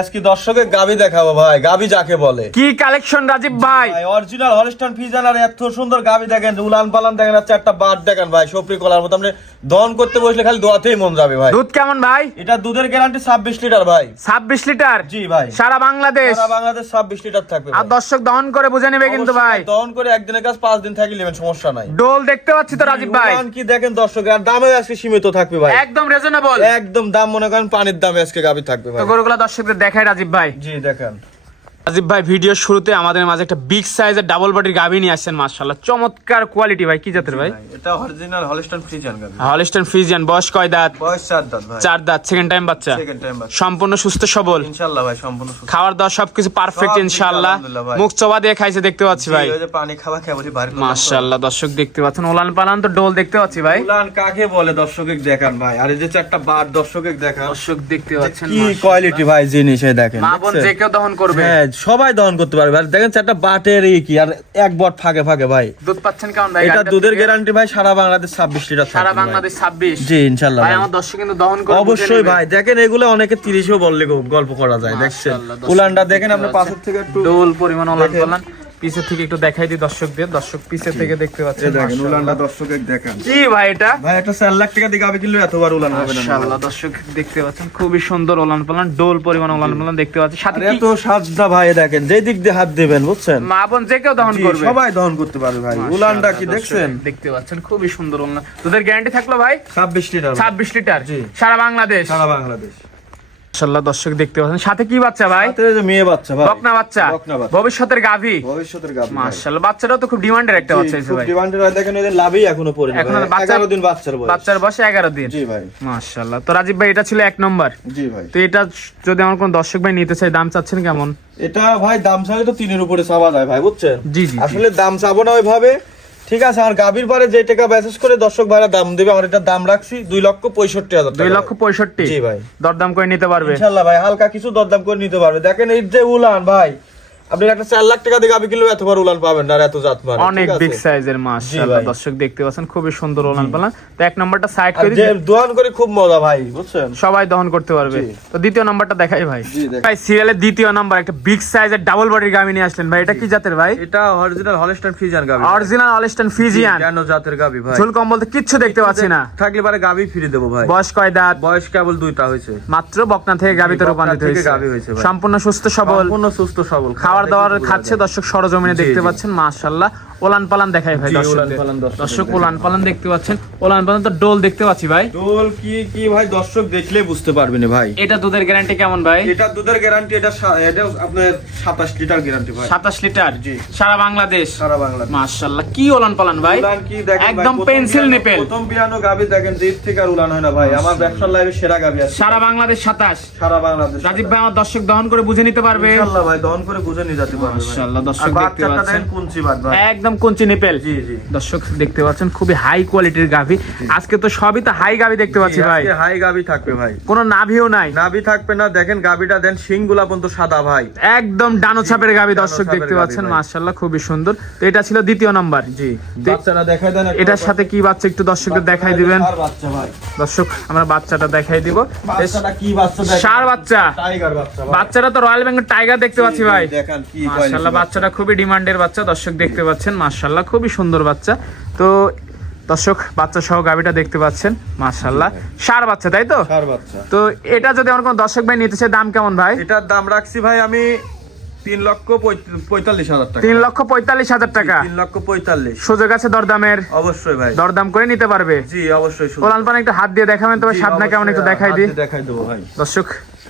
আজকে দর্শকের গাবি দেখাবো ভাই, গাবি যাকে বলে। কি কালেকশন রাজীব ভাই? অরিজিনাল হলস্টাইন ফ্রিজিয়ান আর এত সুন্দর গাবি দেখেন, উলান পালান দেখেন, আর চারটা বাট দেখেন ভাই, সপরি কলার মতো। আপনি দহন করতে বসলে খালি দোয়াতেই মন যাবে ভাই। দুধ কেমন ভাই? এটা দুধের গ্যারান্টি 26 লিটার ভাই। 26 লিটার? জি ভাই, সারা বাংলাদেশ? সারা বাংলাদেশ 26 লিটার থাকবে। আর দর্শক দহন করে বুঝে নেবে কিন্তু ভাই। দহন করে একদিনের কাজ 5 দিন থাকি নেবেন, সমস্যা নাই। ডোল দেখতে পাচ্ছি তো রাজীব ভাই। উলান কি দেখেন দর্শক, আর দামে আজকে সীমিত থাকবে ভাই, একদম রিজনেবল, একদম দাম মনে করেন পানির দামে আজকে গাবি থাকবে ভাই। তো গরুগুলা দর্শকদের দেখায় রাজীব ভাই। জি দেখেন রাজীব ভাই, ভিডিওর শুরুতে আমাদের মাঝে একটা বিগ সাইজের ডাবল বডির গাভী নিয়ে আসছেন, মাশাআল্লাহ চমৎকার কোয়ালিটি ভাই। কি জাতের ভাই? এটা অরিজিনাল হলস্টাইন ফ্রিজিয়ান গাবি। Holstein Friesian. বয়স কয় দাঁত? বয়স 4 দাঁত ভাই। 4 দাঁত। সেকেন্ড টাইম বাচ্চা? সেকেন্ড টাইম বাচ্চা। সম্পূর্ণ সুস্থ সবল ইনশাআল্লাহ ভাই, সম্পূর্ণ সুস্থ। খাওয়ার দাওয়া সবকিছু পারফেক্ট সব ঠিক ইনশাআল্লাহ। আলহামদুলিল্লাহ ভাই। মুখ চবা দিয়ে খাইছে দেখতে পাচ্ছি ভাই। ওই যে পানি খাওয়া খেয়ে বাড়ি করলাম। মাশাআল্লাহ দর্শক দেখতে পাচ্ছেন, ওলান পালান তো ডোল দেখতে পাচ্ছি ভাই। উলান কাকে বলে দর্শকে দেখান ভাই, আর এই যে চারটা বাট দর্শকে দেখান। দর্শক দেখতে পাচ্ছেন কি কোয়ালিটি ভাই জিনিস, এই দেখেন। মা বোন যে কেউ দহন করবে। হ্যাঁ, সবাই দহন করতে পারবে। আর দেখেন চারটা বাটের কি, আর এক বট ফাঁকে ফাঁকে ভাই। দুধ পাচ্ছেন কেমন ভাই? এটা দুধের গ্যারান্টি ভাই সারা বাংলাদেশ 26 লিটার সারা থাকবে বাংলাদেশ 26? জি ইনশাআল্লাহ ভাই ভাই। আমার দর্শক কিন্তু দহন করে অবশ্যই ভাই, দেখেন এগুলো অনেকে 30ও বললে গল্প করা যায়। দেখছেন মাশাআল্লাহ, উলানটা দেখেন, আপনি পাশের থেকে একটু ডোল পরিমাণ ওলান দেখেন। পালান। পিছে থেকে একটু দেখাই দিই দর্শকদের। দর্শক পিছে থেকে দেখতে পাচ্ছেন, এই দেখেন মাশাআল্লাহ। উলানটা দর্শকে দেখান। কি ভাই এটা? ভাই একটা 4 লাখ টাকা দিয়ে গাবি কিনলে এতবার উলান হবে না। মাশাআল্লাহ দর্শক দেখতে পাচ্ছেন, খুবই সুন্দর ওলান পালান, ডোল পরিমাণ ওলান পালান দেখতে পাচ্ছি। সাথে আর কি এত সাজদা ভাই, দেখেন যেই দিক দিয়ে হাত দিবেন বুঝছেন, মা বোন যে কেউ দহন জি, করবে। সবাই দহন করতে পারবে ভাই। উলানটা কি মাশাআল্লাহ, দেখছেন? দর্শক দেখতে পাচ্ছেন খুবই সুন্দর ওলান। তোদের গ্যারান্টি থাকলো ভাই 26 লিটার ভাই। 26 লিটার? জি। সারা বাংলাদেশ? সারা বাংলাদেশ। মাশাআল্লাহ দর্শক দেখতে পাচ্ছেন, সাথে কি বাচ্চা ভাই? সাথে যে মেয়ে বাচ্চা ভাই, বকনা বাচ্চা? বকনা বাচ্চা। ভবিষ্যতের গাভী? ভবিষ্যতের গাবি ভাই। মাশাআল্লাহ, বাচ্চাটাও তো খুব ডিমান্ডের একটা বাচ্চা হয়েছে খুব ভাই। ডিমান্ডেড হয়, দেখেন এদের লাভই এখনো পড়ে না এখনো ভাই। বাচ্চা- 11 দিন বাচ্চার বয়স। বাচ্চার বয়স 11 দিন? জি ভাই। মাশাআল্লাহ। তো রাজীব ভাই, এটা ছিল 1 নম্বর। জি ভাই। তো এটা যদি আমার কোন দর্শক ভাই নিতে চাই, দাম চাচ্ছেন কেমন? এটা ভাই দাম চাইলে তো 3 এর উপরে চাওয়া যায় ভাই, বুঝছেন? জি জি। আসলে দাম চাবো না ওইভাবে, ঠিক আছে? আর গাবির পরে যে টাকা মেসেজ করে দর্শক ভাইরা দাম দেবে, আমার এটা দাম রাখছি 2,65,000 টাকা। 2,65,000? জি ভাই। দরদাম করে নিতে পারবে ইনশাআল্লাহ ভাই, হালকা কিছু দরদাম করে নিতে পারবে। দেখেন এই যে উলান ভাই, আপনি একটা 4 লাখ টাকা দিয়ে গাবি কিনলে এতবার উলান পাবেন না, আর এত জাত মানে। অনেক বিগ সাইজের। মাশাআল্লাহ ভাই। দর্শক দেখতে পাচ্ছেন, খুবই সুন্দর ওলান পালান। তো 1 নম্বরটা সাইড আর করে যে দিই, দোয়ান করে খুব মজা ভাই, বুঝছেন? সবাই দহন করতে পারবে। জি। তো দ্বিতীয় নাম্বারটা দেখাই ভাই। জি, দেখাই। ভাই সিরিয়ালের দ্বিতীয় নাম্বার একটা বিগ সাইজের ডাবল বডির গাভী নিয়ে আসলেন ভাই। এটা কি জাতের ভাই? এটা অরিজিনাল হলস্টাইন ফ্রিজিয়ান গাবি। Original Holstein Friesian? কেন জাতের গাবি ভাই? ঝুল কম্বল তো কিচ্ছু দেখতে পাচ্ছি না। থাকলে পারে গাবি ফিরে দেবো ভাই। বয়স কয় দাঁত? বয়স কেবল 2টা হয়েছে মাত্র বকনা থেকে গাভীতে বকনা রূপান্তরিত থেকে হয়েছে। গাভী হয়েছে ভাই। সম্পূর্ণ সুস্থ সবল, সম্পূর্ণ সুস্থ সবল, খাবার দাবার দেখলে বোঝা খাচ্ছে যায়। দর্শক সরজমিনে জি, দেখতে জি। পাচ্ছেন। মাশাআল্লাহ ওলান পালান দেখাই ভাই জি, দর্শকদের। উলান পালান দর্শকদের দর্শক দেখাই। ওলান পালান দেখতে পাচ্ছেন, ওলান পালান তো ডোল দেখতে পাচ্ছি ভাই। ডোল কি কি ভাই, দর্শক দেখলে বুঝতে পারবেন ভাই। এটা দুধের গ্যারান্টি কেমন ভাই? এটা দুধের গ্যারান্টি, এটা আপনার 27 লিটার গ্যারান্টি ভাই। 27 লিটার? জি। সারা বাংলাদেশ? সারা বাংলাদেশ। মাশাআল্লাহ, কি ওলান পালান ভাই, উলান কি দেখেন ভাই, একদম প্রথম পেন্সিল বিয়ানো- নিপেল। প্রথম বিয়ানো গাবি দেখেন, জিত থেকে আর উলান হয় না ভাই। আমার ব্যবসার লাইফে সেরা গাবি আছে সারা বাংলাদেশ 27? সারা বাংলাদেশ। রাজীব ভাই আমার দর্শক দহন করে বুঝে নিতে পারবে ইনশাআল্লাহ ভাই, দহন করে বুঝে নিয়ে যেতে পারবে ভাই। মাশাআল্লাহ দর্শক আর দেখতে বাচ্চাটা পাচ্ছেন, দেখেন কুঞ্চি বাট ভাই। একদম কুঞ্চি নিপেল। জি জি। দর্শক দেখতে পাচ্ছেন, খুবই হাই কোয়ালিটির গাভী। আজকে তো সবই তো হাই গাভী দেখতে পাচ্ছি ভাই, আজকে হাই গাবি থাকবে ভাই, কোনো নাভিও নাই। নাভি থাকবে না। দেখেন গাবিটা দেন, শিংগুলা পর্যন্ত সাদা ভাই। একদম ডানো ছাপের গাভী ডানো দর্শক ছাপের দেখতে গাভী পাচ্ছেন। ভাই। মাশাআল্লাহ খুবই সুন্দর। তো এটা ছিল দ্বিতীয় নাম্বার। জি, তো বাচ্চাটা দেখাই দেন একটু। এটার সাথে কি বাচ্চা একটু দর্শকদের দেখাই দিবেন। ষাঁড় বাচ্চা ভাই। দর্শক আমরা বাচ্চাটা দেখাই দিব। বাচ্চাটা কি বাচ্চা দেখেন। ষাঁড় বাচ্চা? টাইগার বাচ্চা ভাই। বাচ্চাটা তো রয়্যাল বেঙ্গল টাইগার দেখতে পাচ্ছি ভাই। দেখেন কি মাশাআল্লাহ বাচ্চাটা খুবই ডিমান্ডের বাচ্চা দর্শক দেখতে পাচ্ছেন। মাশাআল্লাহ খুবই সুন্দর বাচ্চা। তো দর্শক বাচ্চা সহ গাভীটা দেখতে পাচ্ছেন, মাশাআল্লাহ ষাঁড় বাচ্চা তাই তো? ষাঁড় বাচ্চা। তো এটা যদি আমার কোনো দর্শক ভাই নিতে চায়, দাম কেমন ভাই? এটার দাম রাখছি ভাই আমি 3,45,000 টাকা। 3,45,000 টাকা? 3,45,000। সুযোগ আছে দরদামের? অবশ্যই ভাই, দরদাম করে নিতে পারবে? জি অবশ্যই। ওলান পালান একটু হাত দিয়ে দেখাবেন তবে জি, সাবনা কেমন একটু অবশ্যই দেখাই দিই। হাতে দেখাই দেবো ভাই। দর্শক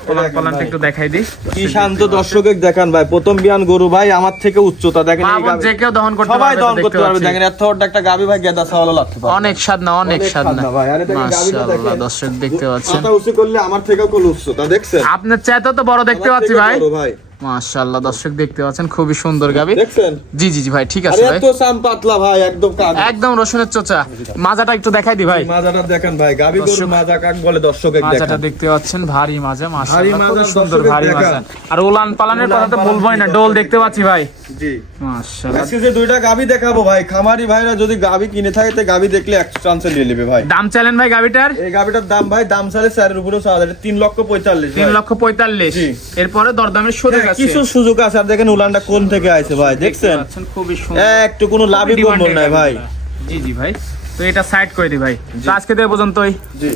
ওলান পালানটা একটু দেখাই দিই। কি শান্ত দর্শকে দেখান ভাই, প্রথম বিয়ান গরু ভাই, আমার থেকে উচ্চতা দেখেন। মা এই বোন গাভী- যে কেউ দহন করতে সবাই পারবে, দহন তো করতে দেখতে পারবে। পাচ্ছি। দেখেন এত বড় একটা গাবি ভাই, গেদা সাওয়ালা লাগতে পারে। অনেক স্বাদ না, অনেক স্বাদ না ভাই। আরে দেখেন গাবিটা মাশাআল্লাহ দেখেন, দর্শক দেখতে পাচ্ছেন, মাথা উঁচু করলে আমার থেকেও কোন উচ্চতা দেখছেন। আপনার চাইতেও তো বড় দেখতে আমার পাচ্ছি থেকেও ভাই। বড় ভাই। মাশাআল্লাহ দর্শক দেখতে পাচ্ছেন খুবই সুন্দর গাবি। দেখছেন? জি জি জি ভাই ঠিক আরে আছে ভাই, এত সাম পাতলা ভাই, একদম কাজ। একদম রসুনের চোচা। মাজাটা একটু দেখাই দি ভাই, মাজাটা দেখেন ভাই, গাবি গরুর দর্শক, মাজা কাক বলে দর্শক মাজাটা দেখেন। দেখতে পাচ্ছেন ভারী মাজা, ভারী মাশাআল্লাহ মাজা, খুবই সুন্দর দর্শকের ভারী দেখা। মাজা। আর উলান পালানের কথা তো উলান বলবোই না, পালান ডোল দেখতে পাচ্ছি ভাই, জি। মাশাআল্লাহ। আজকে যে দুইটা গাবি দেখাবো ভাই, খামারি ভাইরা যদি গাবি কিনে থাকে তো গাবি দেখলে এক চান্সে নিয়ে নেবে ভাই। দাম চাইলেন ভাই গাবিটার? এই গাবিটার দাম ভাই, দাম সাড়ে 4 উপরে 3,45,000 3,45,000। জি। এরপরে দরদামের সুযোগ আছে, কিছু সুযোগ আছে। আর দেখেন উলানটা কোন থেকে আইছে ভাই, দেখছেন? খুবই সুন্দর, একটু কোনো লাভই খুবই কমবল নাই ভাই। demanded। জি জি ভাই, তো এটা সাইড করে দি ভাই। তো আজকে দিয়ে পর্যন্তই জি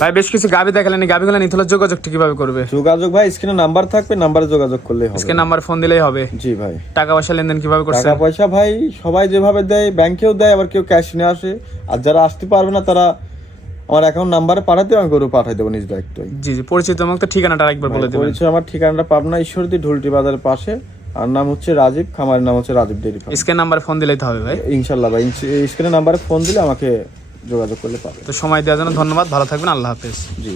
ভাই, বেশ কিছু গাবি দেখালেন, এই গাবিগুলো নিতে হলে যোগাযোগটা কিভাবে করবে? যোগাযোগ ভাই স্ক্রিনে নাম্বার থাকবে, নাম্বারে যোগাযোগ করলেই হবে। আজকে নাম্বার ফোন দিলেই হবে। জি ভাই। টাকা পয়সা লেনদেন কিভাবে করছেন? টাকা পয়সা ভাই সবাই যেভাবে দেয়, ব্যাংকেও দেয়, আবার কেউ ক্যাশ নিয়ে আসে। আর যারা আসতে পারবে না তারা আমার অ্যাকাউন্ট নাম্বারে পাঠাতে, আমি গরু পাঠাই দেবো নিজ দায়িত্বই। জি জি, পরিচিত মুখ তো ঠিকানাটা একবার বলে দেবেন। পরিচয় আমার ঠিকানাটা পাবনা ঈশ্বরদী ঢুলটি বাজারের পাশে, আর নাম হচ্ছে রাজীব, খামারের নাম হচ্ছে Rajiv dairy farm. Screen number phone দিলেই তো হবে ভাই। ইনশাল্লাহ ভাই, স্ক্রিনে নাম্বারে ফোন দিলে আমাকে যোগাযোগ করলে পাবে। তো সময় দেওয়ার জন্য ধন্যবাদ, ভালো থাকবেন, আল্লাহ হাফেজ। জি।